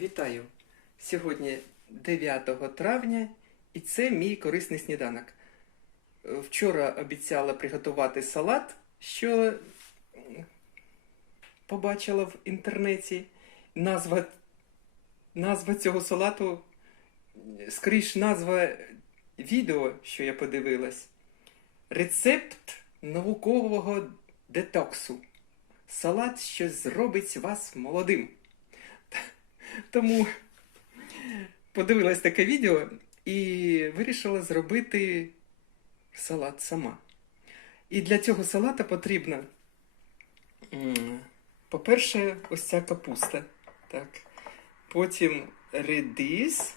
Вітаю! Сьогодні 9 травня і це мій корисний сніданок. Вчора обіцяла приготувати салат, що побачила в інтернеті. Назва, назва цього салату, скоріш назва відео, що я подивилась. Рецепт наукового детоксу. Салат, що зробить вас молодим. Тому подивилась таке відео і вирішила зробити салат сама. І для цього салата потрібно, м, по-перше, ось ця капуста. Так. Потім редис,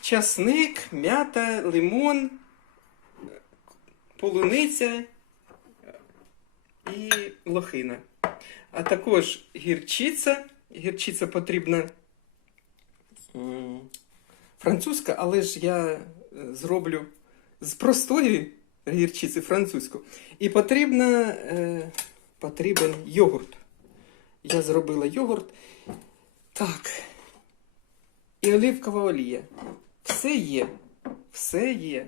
часник, м'ята, лимон, полуниця і лохина. А також гірчиця. Гірчиця потрібна французька, але ж я е, зроблю з простої гірчиці французьку. І потрібна, е, потрібен йогурт. Я зробила йогурт. Так. І оливкова олія. Все є. Все є.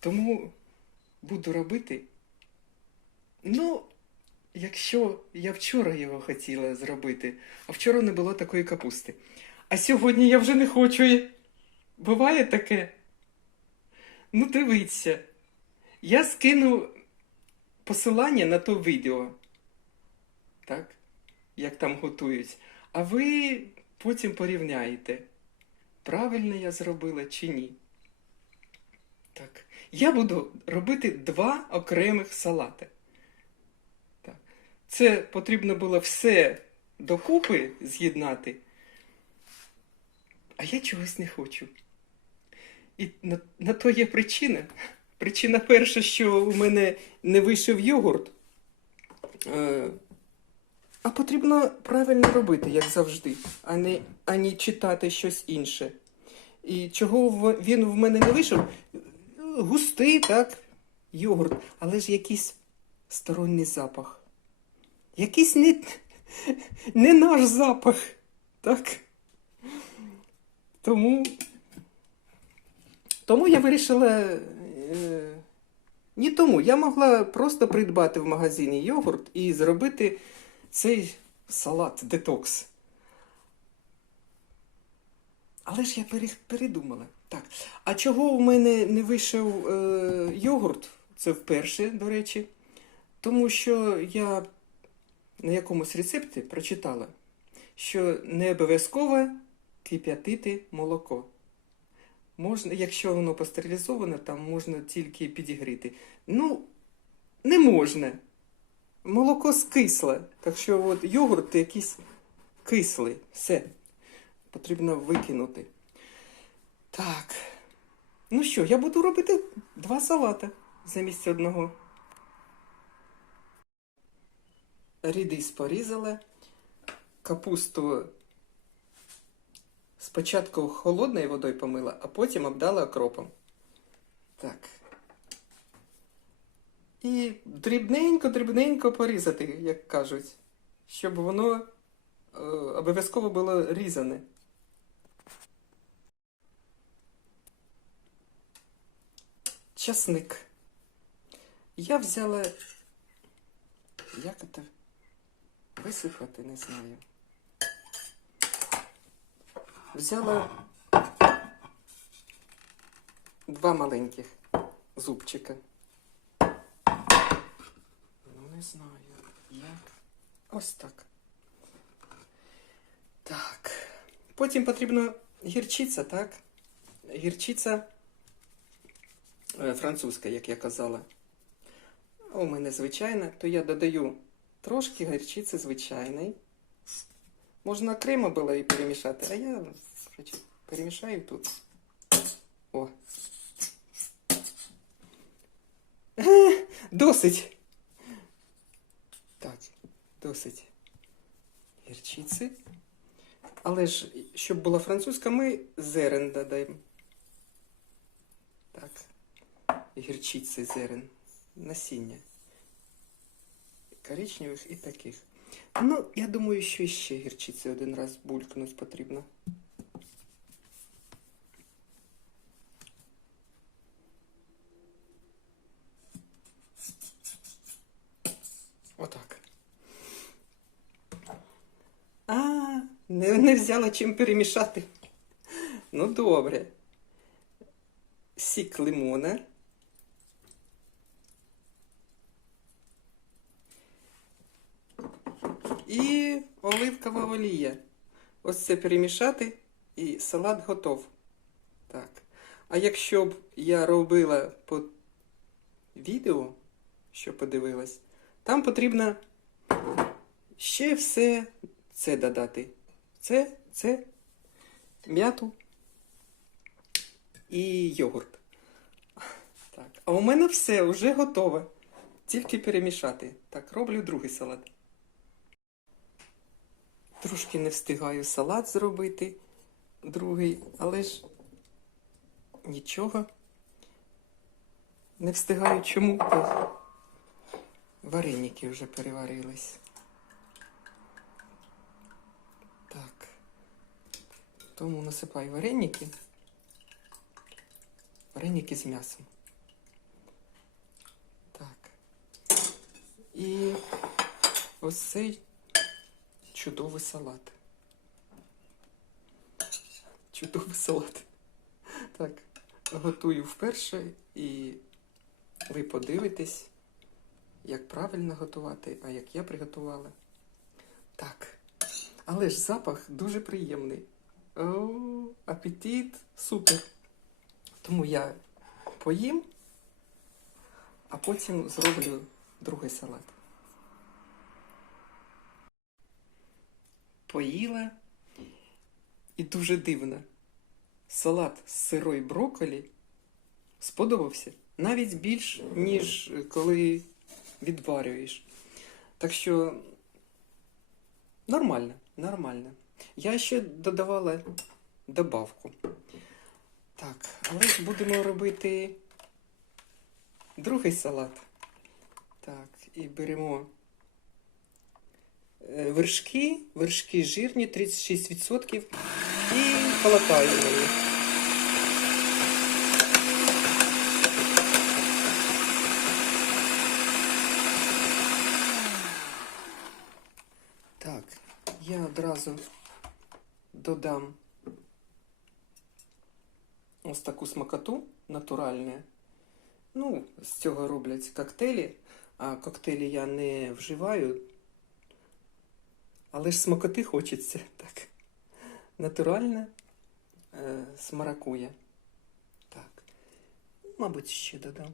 Тому буду робити. Ну, якщо я вчора його хотіла зробити, а вчора не було такої капусти. А сьогодні я вже не хочу. Буває таке? Ну, дивіться. Я скину посилання на то відео. Так? Як там готують. А ви потім порівняєте, правильно я зробила чи ні. Так. Я буду робити два окремих салати. Це потрібно було все докупи з'єднати. А я чогось не хочу. І на, на то є причина. Причина перша, що у мене не вийшов йогурт. Е, а потрібно правильно робити, як завжди, а не ані читати щось інше. І чого він в мене не вийшов? Густий, так, йогурт, але ж якийсь сторонній запах. Якийсь не, не наш запах. Так? Тому, тому я вирішила. Е, ні тому. Я могла просто придбати в магазині йогурт і зробити цей салат детокс. Але ж я передумала. Так. А чого у мене не вийшов е, йогурт? Це вперше, до речі. Тому що я на якомусь рецепті прочитала, що не обов'язково кип'ятити молоко. Можна, якщо воно пастерилізоване, там можна тільки підігріти. Ну, не можна. Молоко скисле. Так що от йогурт якийсь кислий. Все. Потрібно викинути. Так. Ну що, я буду робити два салата замість одного. Рідис порізала. Капусту спочатку холодною водою помила, а потім обдала окропом. Так. І дрібненько-дрібненько порізати, як кажуть, щоб воно е, обов'язково було різане. Часник. Я взяла. Як це висипати, не знаю. Взяла два маленьких зубчика. Ну, не знаю. Як? Ось так. Так. Потім потрібно гірчиця, так? Гірчиця е, французька, як я казала. У мене звичайна, то я додаю трошки гірчиці звичайної. Можна окремо було і перемішати, а я перемішаю тут. О. Досить. Так, досить гірчиці. Але ж, щоб була французька, ми зерен додаємо. Так. Гірчиці зерен. Насіння. Коричневих і таких. Ну, я думаю, що ще гірчиці один раз булькнуть потрібно. Отак. А, не, не взяла чим перемішати. Ну, добре. Сік лимона. І оливкова олія. Ось це перемішати і салат готов. Так. А якщо б я робила по відео, що подивилась, там потрібно ще все це додати. Це, це, м'яту і йогурт. Так. А у мене все вже готове. Тільки перемішати. Так, роблю другий салат. Трошки не встигаю салат зробити, другий, але ж нічого. Не встигаю чому, бо вареники вже переварились. Так. Тому насипаю вареники. Вареники з м'ясом. Так. І ось цей чудовий салат. Чудовий салат. Так, готую вперше і ви подивитесь, як правильно готувати, а як я приготувала. Так. Але ж запах дуже приємний. О, апетит супер. Тому я поїм, а потім зроблю другий салат. Поїла і дуже дивно. Салат з сирої брокколі сподобався навіть більш, ніж коли відварюєш. Так що нормально, нормально. Я ще додавала добавку. Так, але ж будемо робити другий салат. Так, і беремо вершки, вершки жирні 36% і колотаємо їх. Так, я одразу додам ось таку смакоту натуральну. Ну, з цього роблять коктейлі, а коктейлі я не вживаю. Але ж смакоти хочеться, так. Натуральне е, смаракує. Так. Мабуть, ще додам.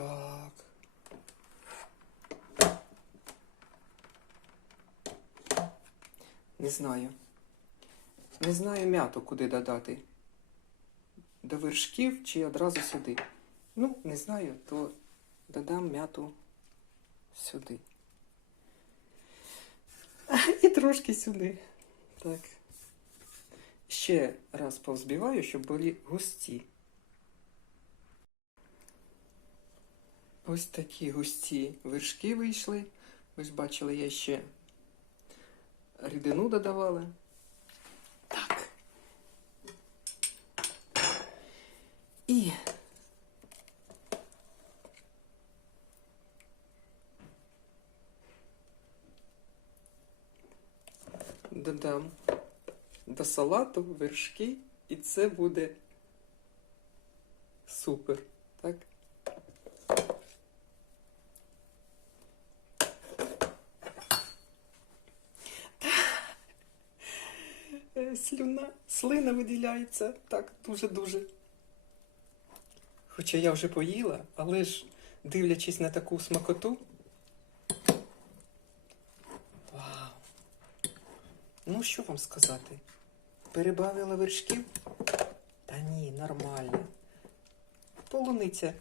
Так. Не знаю. Не знаю м'яту куди додати. До вершків чи одразу сюди. Ну, не знаю, то додам м'яту сюди. І трошки сюди. Так. Ще раз повзбиваю, щоб були густі. Ось такі густі вершки вийшли. Ви ж бачили, я ще рідину додавала. Так. І додам до салату вершки, і це буде супер. Так? Е, Слюна, слина виділяється так дуже-дуже. Хоча я вже поїла, але ж дивлячись на таку смакоту. Вау! Ну, що вам сказати? Перебавила вершків? Та ні, нормально. Полуниця.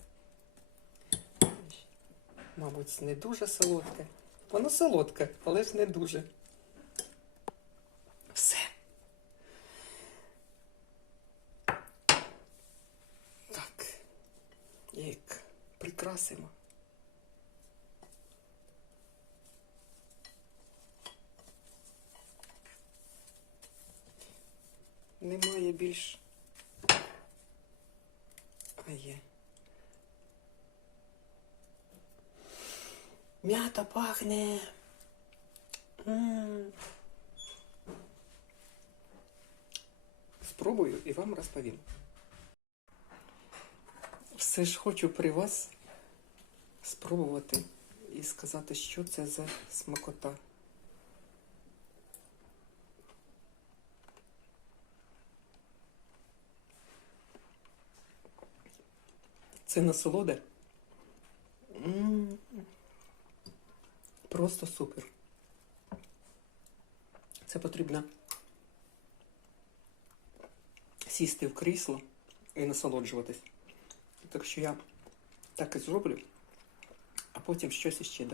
Мабуть, не дуже солодке. Воно солодке, але ж не дуже. Все. Так. Як прикрасимо. Немає більш. А є. М'ята пахне. Спробую і вам розповім. Все ж хочу при вас спробувати і сказати, що це за смакота. Це насолода. М. Просто супер. Це потрібно сісти в крісло і насолоджуватись. Так що я так і зроблю, потім щось іще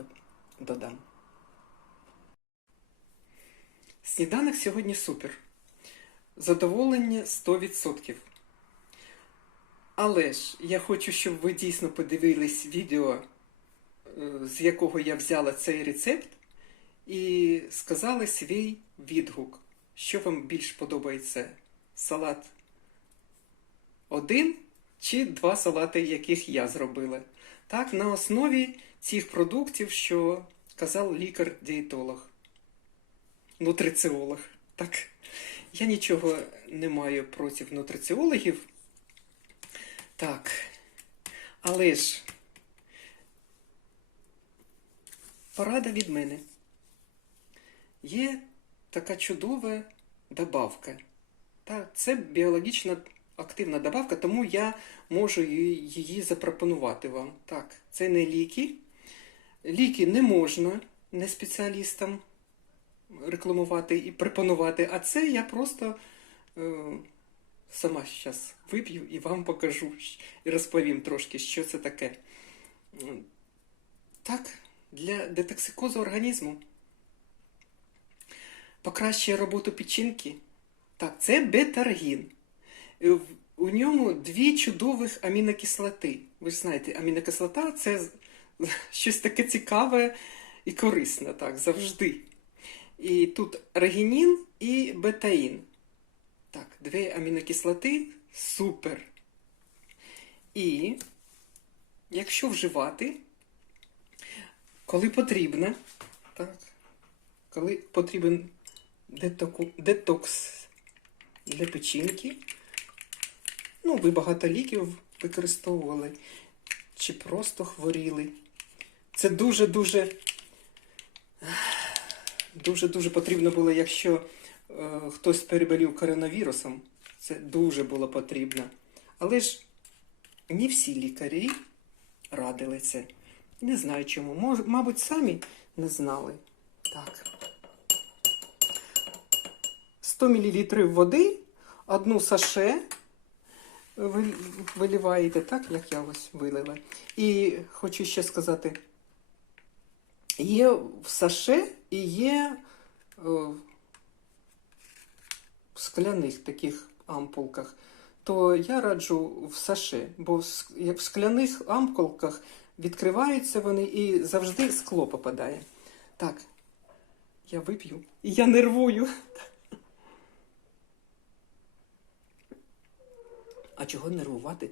додам. Сніданок сьогодні супер. Задоволення 100%. Але ж я хочу, щоб ви дійсно подивились відео, е, з якого я взяла цей рецепт, і сказали свій відгук, що вам більш подобається салат один чи два салати, яких я зробила. Так, на основі цих продуктів, що казав лікар-дієтолог, нутриціолог. Так, я нічого не маю проти нутриціологів. Так. Але ж порада від мене. Є така чудова добавка. Так, це біологічна активна добавка, тому я можу її, запропонувати вам. Так, це не ліки. Ліки не можна не спеціалістам рекламувати і пропонувати, а це я просто. Е, Сама зараз вип'ю і вам покажу і розповім трошки, що це таке. Так, для детоксикозу організму. Покращує роботу печінки. Так, це бетаргін. Е, У ньому дві чудових амінокислоти. Ви ж знаєте, амінокислота це щось таке цікаве і корисне, так, завжди. І тут регінін і бетаїн. Так, дві амінокислоти супер. І якщо вживати, коли потрібно, так, коли потрібен детоку, детокс для печінки, ну, ви багато ліків використовували, чи просто хворіли. Це дуже-дуже дуже-дуже потрібно було, якщо е, хтось переболів коронавірусом, це дуже було потрібно. Але ж не всі лікарі радили це. Не знаю чому. Мож, мабуть, самі не знали. Так. 100 мл води, одну саше ви- виливаєте, так, як я ось вилила. І хочу ще сказати, є в саше і є е, в скляних таких ампулках, то я раджу в саше, бо в скляних ампулках відкриваються вони і завжди скло попадає. Так, я вип'ю. І я нервую. А чого нервувати?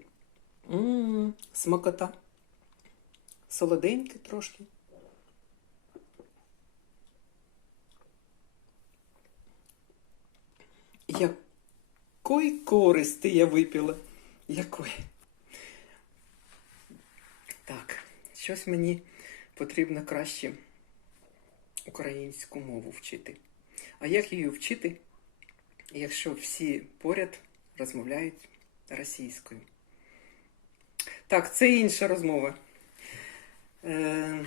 М, смакота. Солоденьке трошки. Якої користи я випила? Якої? Так, щось мені потрібно краще українську мову вчити. А як її вчити, якщо всі поряд розмовляють російською? Так, це інша розмова. Е...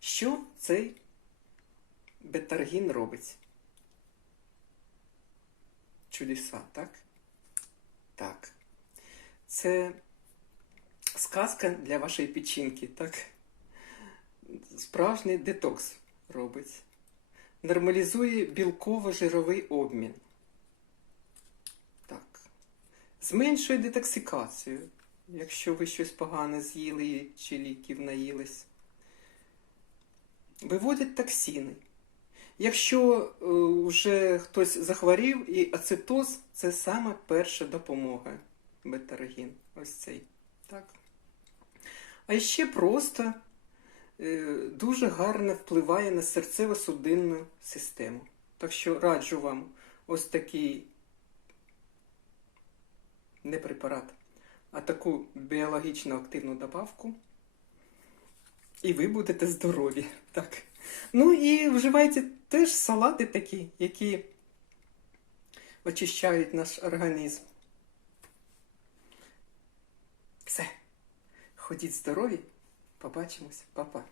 Що цей бетаргін робить? чудеса, так? Так. Це сказка для вашої печінки, так? Справжній детокс робить. Нормалізує білково-жировий обмін. Так. Зменшує детоксикацію, якщо ви щось погане з'їли чи ліків наїлись. Виводять токсини. Якщо е, вже хтось захворів, і ацетоз це саме перша допомога. Бетаргін. Ось цей. Так. А ще просто е, дуже гарно впливає на серцево-судинну систему. Так що раджу вам ось такий не препарат, а таку біологічно активну добавку. І ви будете здорові. Так. Ну і вживайте теж салати такі, які очищають наш організм. Все. Ходіть здорові. Побачимось, Па-па.